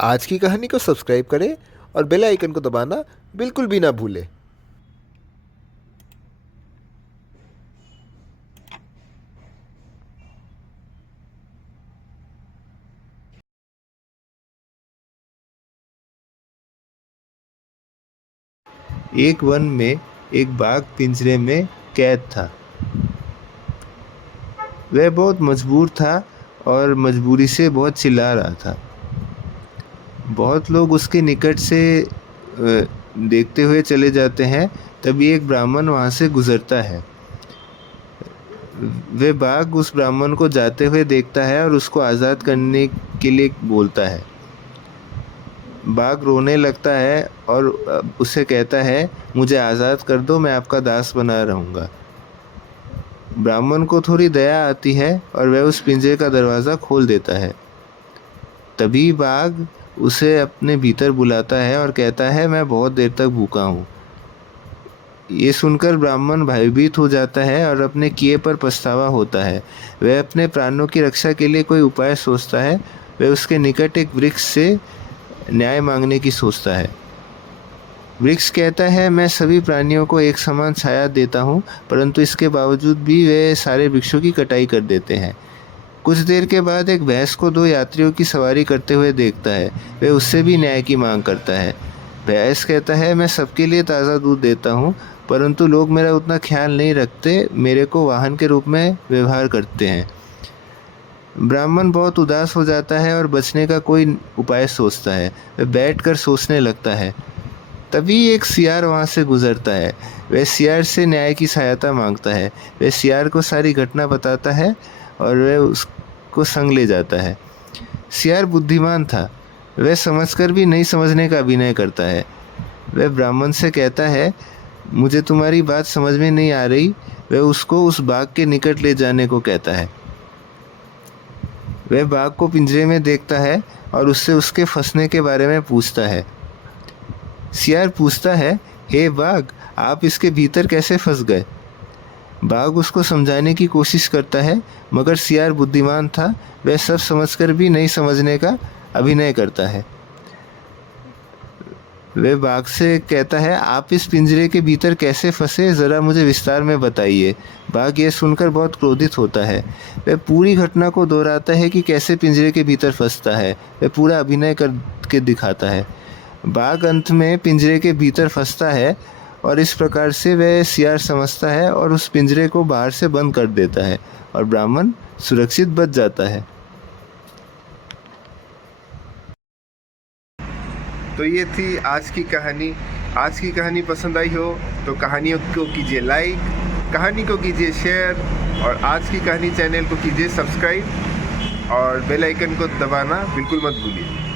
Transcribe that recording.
आज की कहानी को सब्सक्राइब करें और बेल आइकन को दबाना बिल्कुल भी ना भूलें। एक वन में एक बाघ पिंजरे में कैद था। वह बहुत मजबूर था और मजबूरी से बहुत चिल्ला रहा था। बहुत लोग उसके निकट से देखते हुए चले जाते हैं। तभी एक ब्राह्मण वहाँ से गुजरता है। वह बाघ उस ब्राह्मण को जाते हुए देखता है और उसको आज़ाद करने के लिए बोलता है। बाघ रोने लगता है और उससे कहता है, मुझे आज़ाद कर दो, मैं आपका दास बना रहूँगा। ब्राह्मण को थोड़ी दया आती है और वह उस पिंजरे का दरवाज़ा खोल देता है। तभी बाघ उसे अपने भीतर बुलाता है और कहता है, मैं बहुत देर तक भूखा हूँ। ये सुनकर ब्राह्मण भयभीत हो जाता है और अपने किए पर पछतावा होता है। वह अपने प्राणों की रक्षा के लिए कोई उपाय सोचता है। वह उसके निकट एक वृक्ष से न्याय मांगने की सोचता है। वृक्ष कहता है, मैं सभी प्राणियों को एक समान छाया देता हूँ, परंतु इसके बावजूद भी वे सारे वृक्षों की कटाई कर देते हैं। कुछ देर के बाद एक भैंस को दो यात्रियों की सवारी करते हुए देखता है। वह उससे भी न्याय की मांग करता है। भैंस कहता है, मैं सबके लिए ताज़ा दूध देता हूँ, परंतु लोग मेरा उतना ख्याल नहीं रखते, मेरे को वाहन के रूप में व्यवहार करते हैं। ब्राह्मण बहुत उदास हो जाता है और बचने का कोई उपाय सोचता है। वह बैठकर सोचने लगता है। तभी एक सियार वहाँ से गुजरता है। वह सियार से न्याय की सहायता मांगता है। वह सियार को सारी घटना बताता है और वह उसको संग ले जाता है। सियार बुद्धिमान था। वह समझकर भी नहीं समझने का अभिनय करता है। वह ब्राह्मण से कहता है, मुझे तुम्हारी बात समझ में नहीं आ रही। वह उसको उस बाघ के निकट ले जाने को कहता है। वह बाघ को पिंजरे में देखता है और उससे उसके फंसने के बारे में पूछता है। सियार पूछता है, हे बाघ, आप इसके भीतर कैसे फंस गए? बाघ उसको समझाने की कोशिश करता है, मगर सियार बुद्धिमान था। वह सब समझकर भी नहीं समझने का अभिनय करता है। वह बाघ से कहता है, आप इस पिंजरे के भीतर कैसे फंसे, ज़रा मुझे विस्तार में बताइए। बाघ यह सुनकर बहुत क्रोधित होता है। वह पूरी घटना को दोहराता है कि कैसे पिंजरे के भीतर फंसता है। वह पूरा अभिनय करके दिखाता है। बाघ अंत में पिंजरे के भीतर फंसता है और इस प्रकार से वह सियार समझता है और उस पिंजरे को बाहर से बंद कर देता है और ब्राह्मण सुरक्षित बच जाता है। तो ये थी आज की कहानी। आज की कहानी पसंद आई हो तो कहानियों को कीजिए लाइक, कहानी को कीजिए शेयर और आज की कहानी चैनल को कीजिए सब्सक्राइब और बेल आइकन को दबाना बिल्कुल मत भूलिए।